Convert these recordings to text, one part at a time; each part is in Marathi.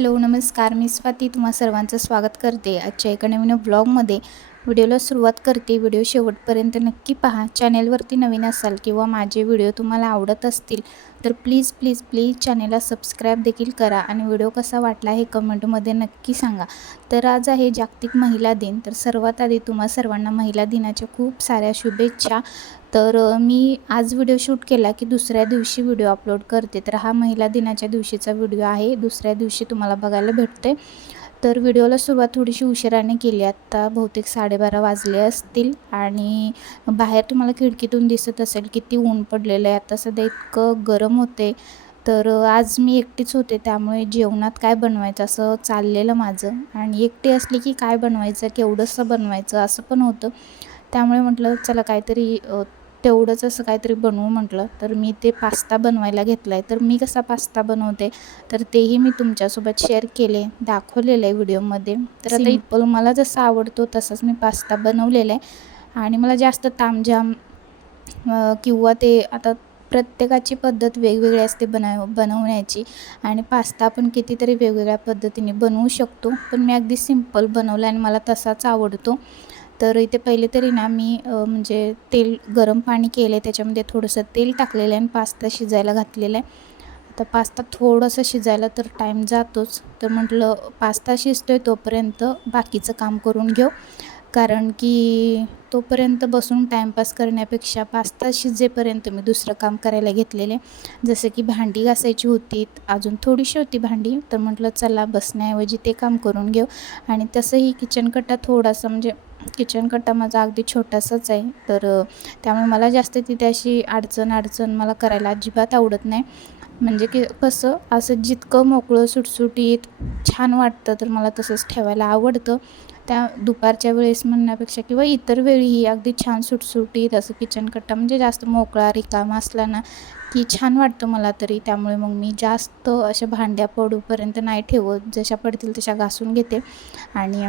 हॅलो नमस्कार. मी स्वाती तुम्हा सर्वांचं स्वागत करते आजच्या एका नवीन ब्लॉगमध्ये व्हिडिओला सुरुवात करते. व्हिडिओ शेवटपर्यंत नक्की पहा. चॅनेलवरती नवीन असाल किंवा माझे व्हिडिओ तुम्हाला आवडत असतील तर प्लीज प्लीज प्लीज चॅनेलला सबस्क्राईब देखील करा आणि व्हिडिओ कसा वाटला हे कमेंटमध्ये नक्की सांगा. तर आज आहे जागतिक महिला दिन. तर सर्वात आधी तुम्हा सर्वांना महिला दिनाच्या खूप साऱ्या शुभेच्छा. तर मी आज व्हिडिओ शूट केला की दुसऱ्या दिवशी व्हिडिओ अपलोड करते. तर हा महिला दिनाच्या दिवशीचा व्हिडिओ आहे. दुसऱ्या दिवशी तुम्हाला बघायला भेटते तर व्हिडिओला सुरुवात थोडीशी उशिराने केली. आत्ता बहुतेक साडेबारा वाजले असतील आणि बाहेर तुम्हाला खिडकीतून दिसत असेल किती ऊन पडलेलं आहे. आता सध्या इतकं गरम होते. तर आज मी एकटीच होते त्यामुळे जेवणात काय बनवायचं असं चाललेलं माझं. आणि एकटी असली की काय बनवायचं केवढंसं बनवायचं असं पण होतं. त्यामुळे म्हटलं चला काहीतरी तेवढंच असं काहीतरी बनवू म्हटलं. तर मी ते पास्ता बनवायला घेतला आहे तर मी कसा पास्ता बनवते? तर तेही मी तुमच्यासोबत शेअर केले दाखवलेलं आहे व्हिडिओमध्ये. तर आता इपल मला जसं आवडतो तसंच मी पास्ता बनवलेला आहे. आणि मला जास्त तामझाम किंवा ते आता प्रत्येकाची पद्धत वेगवेगळी असते बनव बनवण्याची. आणि पास्ता आपण कितीतरी वेगवेगळ्या पद्धतीने बनवू शकतो. पण मी अगदी सिंपल बनवला आणि मला तसाच आवडतो. तर इथे पहिले तरी ना मी म्हणजे तेल गरम पाणी केलं आहे त्याच्यामध्ये थोडंसं तेल टाकलेलं आहे आणि पास्ता शिजायला घातलेला आहे. आता पास्ता थोडंसं शिजायला तर टाईम जातोच. तर म्हटलं पास्ता शिजतो आहे तोपर्यंत बाकीचं काम करून घेऊ. कारण की तोपर्यंत बसून टाईमपास करण्यापेक्षा पाच तास शिजेपर्यंत मी दुसरं काम करायला घेतलेले. जसं की भांडी घासायची होती अजून थोडीशी होती भांडी तर म्हटलं चला बसण्याऐवजी ते काम करून घेऊ. आणि तसंही किचन कट्टा थोडासा म्हणजे किचन कट्टा माझा अगदी छोटासाच आहे. तर त्यामुळे मला जास्त तिथे अशी अडचण अडचण मला करायला अजिबात आवडत नाही. म्हणजे की कसं असं जितकं मोकळं सुटसुटीत छान वाटतं तर मला तसंच ठेवायला आवडतं. त्या दुपारच्या वेळेस म्हणण्यापेक्षा किंवा इतर वेळीही अगदी छान सुटसुटीत असं किचन कट्टा म्हणजे जास्त मोकळा रिकामा असला ना की छान वाटतं मला तरी. त्यामुळे मग मी जास्त अशा भांड्या पडूपर्यंत नाही ठेवत. जशा पडतील तशा घासून घेते. आणि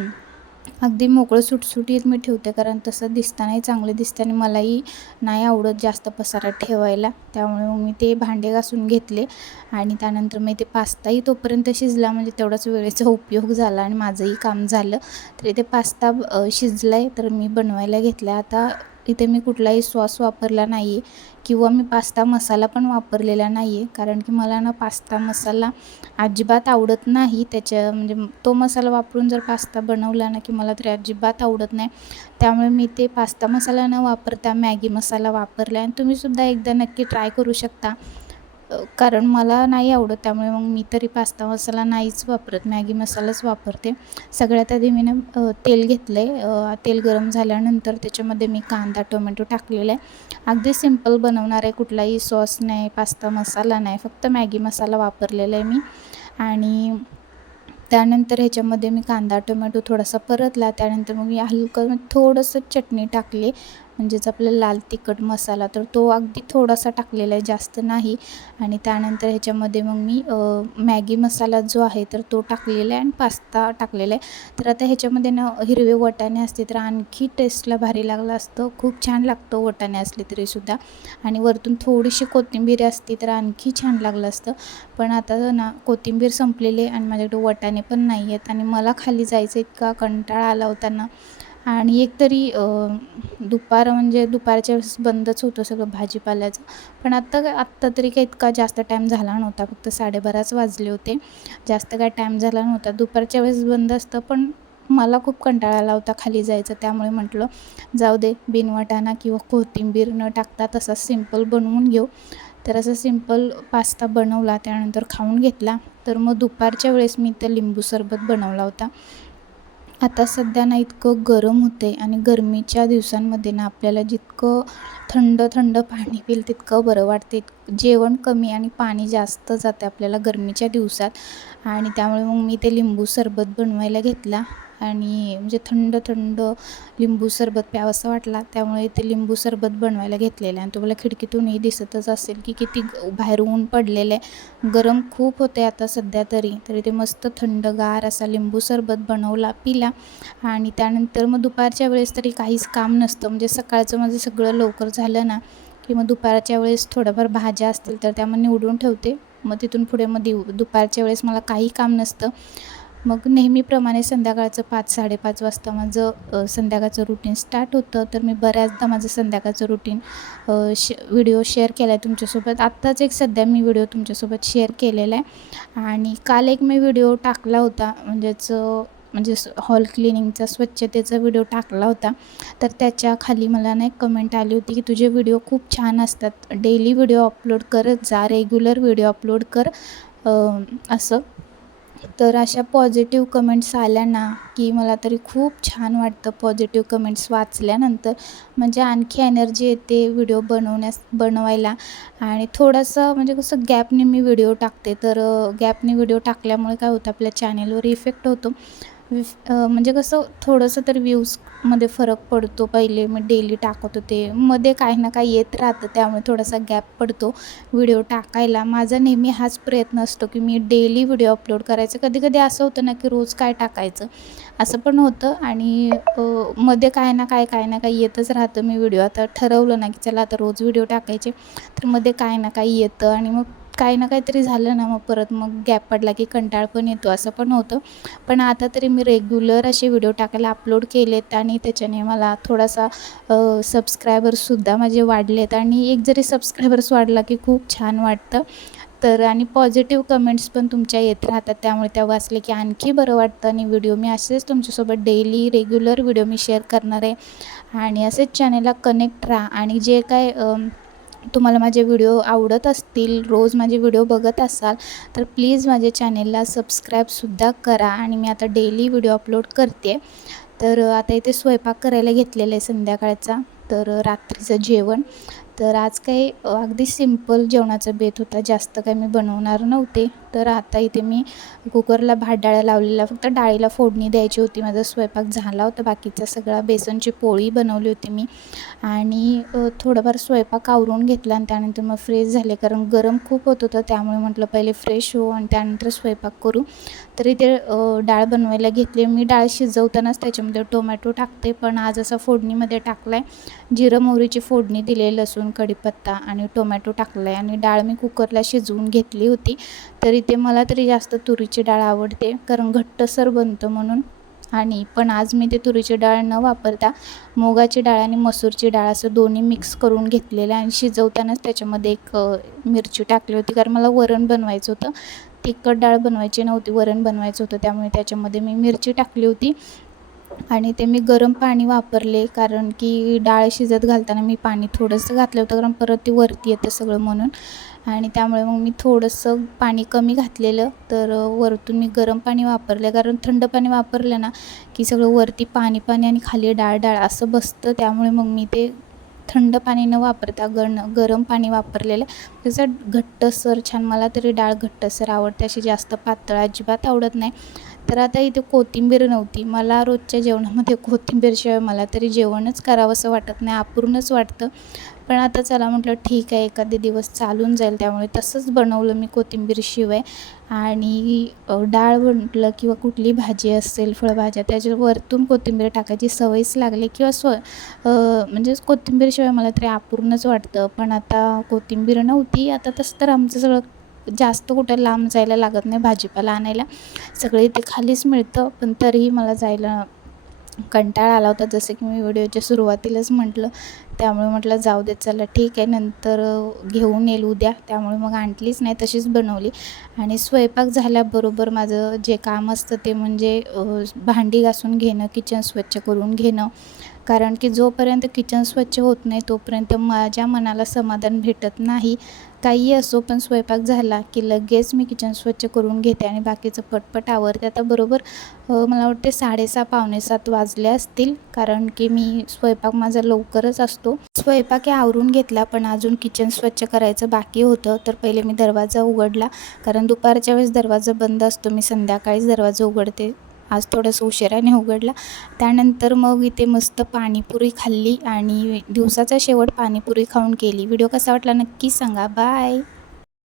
अगदी मोकळं सुटसुटीत मी ठेवते कारण तसं दिसतानाही चांगलं दिसतं आणि मलाही नाही आवडत जास्त पसारा ठेवायला. त्यामुळे मग मी ते भांडे घासून घेतले आणि त्यानंतर मी ते पास्ताही तोपर्यंत शिजला म्हणजे तेवढाच वेळेचा उपयोग झाला आणि माझंही काम झालं. तरी ते पास्ता शिजला आहे तर मी बनवायला घेतला आता इथे मी कुठलाही सॉस वापरला नाही आहे किंवा मी पास्ता मसाला पण वापरलेला नाही आहे कारण की मला ना पास्ता मसाला अजिबात आवडत नाही. त्याच्या म्हणजे तो मसाला वापरून जर पास्ता बनवला ना की मला तरी अजिबात आवडत नाही. त्यामुळे मी ते पास्ता मसाला न वापरता मॅगी मसाला वापरला आणि तुम्हीसुद्धा एकदा नक्की ट्राय करू शकता. कारण मला नाही आवडत त्यामुळे मग मी तरी पास्ता मसाला नाहीच वापरत. मॅगी मसालाच वापरते. सगळ्यात आधी मी ना तेल घेतलं आहे तेल गरम झाल्यानंतर त्याच्यामध्ये मी कांदा टोमॅटो टाकलेला आहे. अगदी सिंपल बनवणार आहे कुठलाही सॉस नाही पास्ता मसाला नाही फक्त मॅगी मसाला वापरलेला आहे मी. आणि त्यानंतर ह्याच्यामध्ये मी कांदा टोमॅटो थोडासा परतला. त्यानंतर मग मी हलकं थोडंसं चटणी टाकली. म्हणजेच आपला लाल तिखट मसाला तर तो अगदी थोडासा टाकलेला आहे जास्त नाही. आणि त्यानंतर ह्याच्यामध्ये मग मी मॅगी मसाला जो आहे तर तो टाकलेला आहे आणि पास्ता टाकलेला आहे. तर आता ह्याच्यामध्ये ना हिरवे वटाणे असते तर आणखी टेस्टला भारी लागलं असतं. खूप छान लागतं वटाणे असले तरीसुद्धा आणि वरतून थोडीशी कोथिंबीर असती तर आणखी छान लागलं असतं. पण आता ना कोथिंबीर संपलेली आणि माझ्याकडे वटाणे पण नाही आहेत. आणि मला खाली जायचं इतका कंटाळा आला होता ना. आणि एक तरी दुपार म्हणजे दुपारच्या वेळेस बंदच होतं सगळं भाजीपाल्याचं. पण आत्ता आत्ता तरी काही इतका जास्त टाईम झाला नव्हता. फक्त साडेबाराच वाजले होते. जास्त काय टाईम झाला नव्हता. दुपारच्या वेळेस बंद असतं पण मला खूप कंटाळा आला होता खाली जायचं. त्यामुळे म्हटलं जाऊ दे बिनवाटाणा किंवा कोथिंबीर न टाकता तसा सिंपल बनवून घेऊ. तर असं सिंपल पास्ता बनवला त्यानंतर खाऊन घेतला. तर मग दुपारच्या वेळेस मी तर लिंबू सरबत बनवला होता. आता सध्या ना इतकं गरम होते आणि गरमीच्या दिवसांमध्ये ना आपल्याला जितकं थंड थंड पाणी पिल तितकं बरं वाटते जेवण कमी आणि पाणी जास्त जाते आपल्याला गरमीच्या दिवसात. आणि त्यामुळे मग मी ते लिंबू सरबत बनवायला घेतला. आणि म्हणजे थंड थंड लिंबू सरबत प्यावंसं वाटला. त्यामुळे ते लिंबू सरबत बनवायला घेतलेलं आहे. आणि तुम्हाला खिडकीतूनही दिसतच असेल की किती बाहेर ऊन पडलेलं आहे. गरम खूप होते आता सध्या तरी. तरी ते मस्त थंडगार असा लिंबू सरबत बनवला पिला. आणि त्यानंतर मग दुपारच्या वेळेस तरी काहीच काम नसतं. म्हणजे सकाळचं माझं सगळं लवकर झालं ना की मग दुपारच्या वेळेस थोडंफार भाज्या असतील तर त्या मग निवडून ठेवते. मग तिथून पुढे मग दिव दुपारच्या वेळेस मला काही काम नसतं. मग नेहमीप्रमाणे संध्याकाळचं पाच साडेपाच वाजता माझं संध्याकाळचं रुटीन स्टार्ट होतं. तर मी बऱ्याचदा माझं संध्याकाळचं रुटीन श व्हिडिओ शेअर केला आहे तुमच्यासोबत. आत्ताच एक सध्या मी व्हिडिओ तुमच्यासोबत शेअर केलेला आहे. आणि काल एक मी व्हिडिओ टाकला होता. म्हणजेच म्हणजे हॉल क्लिनिंगचा स्वच्छतेचा व्हिडिओ टाकला होता. तर त्याच्याखाली मला ना एक कमेंट आली होती की तुझे व्हिडिओ खूप छान असतात. डेली व्हिडिओ अपलोड करत जा रेग्युलर व्हिडिओ अपलोड कर. असं. तर अशा पॉझिटिव्ह कमेंट्स आल्या ना की मला तरी खूप छान वाटतं पॉझिटिव्ह कमेंट्स वाचल्यानंतर. म्हणजे आणखी एनर्जी येते व्हिडिओ बनवण्यास बनवायला. आणि थोडंसं म्हणजे कसं गॅपने मी व्हिडिओ टाकते. तर गॅपने व्हिडिओ टाकल्यामुळे काय होतं आपल्या चॅनेलवर इफेक्ट होतो. म्हणजे कसं थोडंसं तर व्ह्यूजमध्ये फरक पडतो. पहिले मी डेली टाकत होते. मध्ये काही ना काही येत राहतं त्यामुळे थोडासा गॅप पडतो व्हिडिओ टाकायला. माझा नेहमी हाच प्रयत्न असतो की मी डेली व्हिडिओ अपलोड करायचं. कधी कधी असं होतं ना की रोज काय टाकायचं? असं पण होतं. आणि मध्ये काय ना काय काय ना काय येतच राहतं. मी व्हिडिओ आता ठरवलं ना की चला आता रोज व्हिडिओ टाकायचे. तर मध्ये काय ना काही येतं आणि मग काही ना काहीतरी झालं ना मग परत मग गॅप पडला की कंटाळ पण येतो असं पण होतं. पण आता तरी मी रेग्युलर असे व्हिडिओ टाकायला अपलोड केलेत आणि त्याच्याने मला थोडासा सबस्क्रायबर्ससुद्धा माझे वाढलेत आणि एक जरी सबस्क्रायबर्स वाढला की खूप छान वाटतं. तर आणि पॉझिटिव्ह कमेंट्स पण तुमच्या येत राहतात त्यामुळे त्या वाचले की आणखी बरं वाटतं आणि व्हिडिओ मी असेच तुमच्यासोबत डेली रेग्युलर व्हिडिओ मी शेअर करणार आहे. आणि असेच चॅनेलला कनेक्ट राहा आणि जे काय तुम्हाला माझे व्हिडिओ आवडत असतील रोज माझे व्हिडिओ बघत असाल तर प्लीज माझ्या चॅनेलला सबस्क्राईबसुद्धा करा आणि मी आता डेली व्हिडिओ अपलोड करते. तर आता इथे स्वयंपाक करायला घेतलेला आहे संध्याकाळचा तर रात्रीचं जेवण. तर आज काही अगदी सिंपल जेवणाचा बेत होता जास्त काही मी बनवणार नव्हते. तर आता इथे मी कुकरला भात डाळ्या लावलेला फक्त डाळीला फोडणी द्यायची होती. माझा स्वयंपाक झाला होता. बाकीचा सगळा बेसनची पोळी बनवली होती मी. आणि थोडंफार स्वयंपाक आवरून घेतला आणि त्यानंतर मग फ्रेश झाले. कारण गरम खूप होत होतं. त्यामुळे म्हटलं पहिले फ्रेश हो आणि त्यानंतर स्वयंपाक करू. तरी ते डाळ बनवायला घेतली. मी डाळ शिजवतानाच त्याच्यामध्ये टोमॅटो टाकते. पण आज असं फोडणीमध्ये टाकला आहे जिरं मोहरीची फोडणी दिली लसूण कढीपत्ता आणि टोमॅटो टाकला आहे आणि डाळ मी कुकरला शिजवून घेतली होती. तरी इथे मला तरी जास्त तुरीची डाळ आवडते कारण घट्टसर बनतं म्हणून. आणि पण आज मी ते तुरीची डाळ न वापरता मुगाची डाळ आणि मसूरची डाळ असं दोन्ही मिक्स करून घेतलेलं आणि शिजवतानाच त्याच्यामध्ये एक मिरची टाकली होती कारण मला वरण बनवायचं होतं. तिखट डाळ बनवायची नव्हती वरण बनवायचं होतं त्यामुळे त्याच्यामध्ये मी मिरची टाकली होती. आणि ते मी गरम पाणी वापरले कारण की डाळ शिजत घालताना मी पाणी थोडंसं घातलं होतं कारण परत ती वरती येतं सगळं म्हणून. आणि त्यामुळे मग मी थोडंसं पाणी कमी घातलेलं. तर वरतून मी गरम पाणी वापरलं. कारण थंड पाणी वापरलं ना की सगळं वरती पाणी पाणी आणि खाली डाळ डाळ असं बसतं. त्यामुळे मग मी ते थंड पाणी न वापरता गण गरम पाणी वापरलेलं. त्याचा घट्टसर छान मला तरी डाळ घट्टसर आवडते. अशी जास्त पातळ अजिबात आवडत नाही. तर आता इथे कोथिंबीर नव्हती. मला रोजच्या जेवणामध्ये कोथिंबीरशिवाय मला तरी जेवणच करावंसं वाटत नाही. अपूर्णच वाटतं. पण आता चला म्हटलं ठीक आहे एखादे दिवस चालून जाईल त्यामुळे तसंच बनवलं मी कोथिंबीरशिवाय आणि डाळ म्हटलं किंवा कुठली भाजी असेल फळभाज्या त्याच्या वरतून कोथिंबीर टाकायची सवयच लागली किंवा स्व म्हणजेच कोथिंबीरशिवाय मला तरी अपूर्णच वाटतं. पण आता कोथिंबीर नव्हती आता तसं तर आमचं सगळं जास्त कुठं लांब जायला लागत नाही भाजीपाला आणायला. सगळे इथे खालीच मिळतं पण तरीही मला जायला कंटाळा आला होता. जसं की मी व्हिडिओच्या सुरुवातीलाच म्हटलं त्यामुळे म्हटलं जाऊ देत चला ठीक आहे नंतर घेऊन येईल उद्या. त्यामुळे मग आणलीच नाही तशीच बनवली. आणि स्वयंपाक झाल्याबरोबर माझं जे काम असतं ते म्हणजे भांडी घासून घेणं किचन स्वच्छ करून घेणं. कारण की जोपर्यंत किचन स्वच्छ होत नाही तोपर्यंत माझ्या मनाला समाधान भेटत नाही. काही असो पण स्वयंपाक झाला की लगेच मी किचन स्वच्छ करून घेते आणि बाकीचं पटपट आवरते. आता बरोबर मला वाटते साडेसहा पावणेसात वाजले असतील. कारण की मी स्वयंपाक माझा लवकरच असतो. स्वयंपाक आवरून घेतला पण अजून किचन स्वच्छ करायचं बाकी होतं. तर पहिले मी दरवाजा उघडला. कारण दुपारच्या वेळेस दरवाजा बंद असतो. मी संध्याकाळीच दरवाजा उघडते. आज थोडंसं उशिराने उघडला. त्यानंतर मग इथे मस्त पाणीपुरी खाल्ली आणि दिवसाचा शेवट पाणीपुरी खाऊन केली व्हिडिओ कसा वाटला नक्की सांगा. बाय!